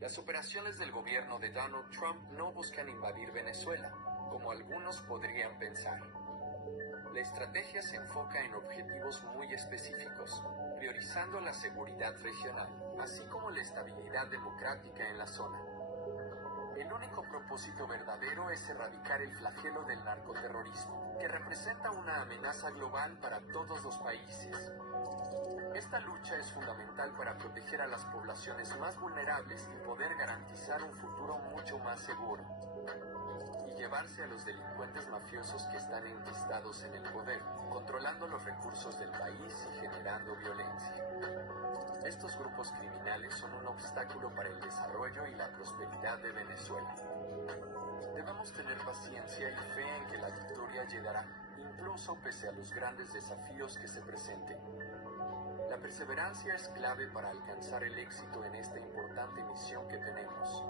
Las operaciones del gobierno de Donald Trump no buscan invadir Venezuela, como algunos podrían pensar. La estrategia se enfoca en objetivos muy específicos, priorizando la seguridad regional, así como la estabilidad democrática en la zona. El único propósito verdadero es erradicar el flagelo del narcoterrorismo, que representa una amenaza global para todos los países. Esta lucha es fundamental para proteger a las poblaciones más vulnerables y poder garantizar un futuro mucho más seguro. Y llevarse a los delincuentes mafiosos que están enquistados en el poder, controlando los recursos del país y generando violencia. Estos grupos criminales son un obstáculo para el desarrollo y la prosperidad de Venezuela. Debemos tener paciencia y fe en que la victoria llegará, incluso pese a los grandes desafíos que se presenten. La perseverancia es clave para alcanzar el éxito en esta importante misión que tenemos.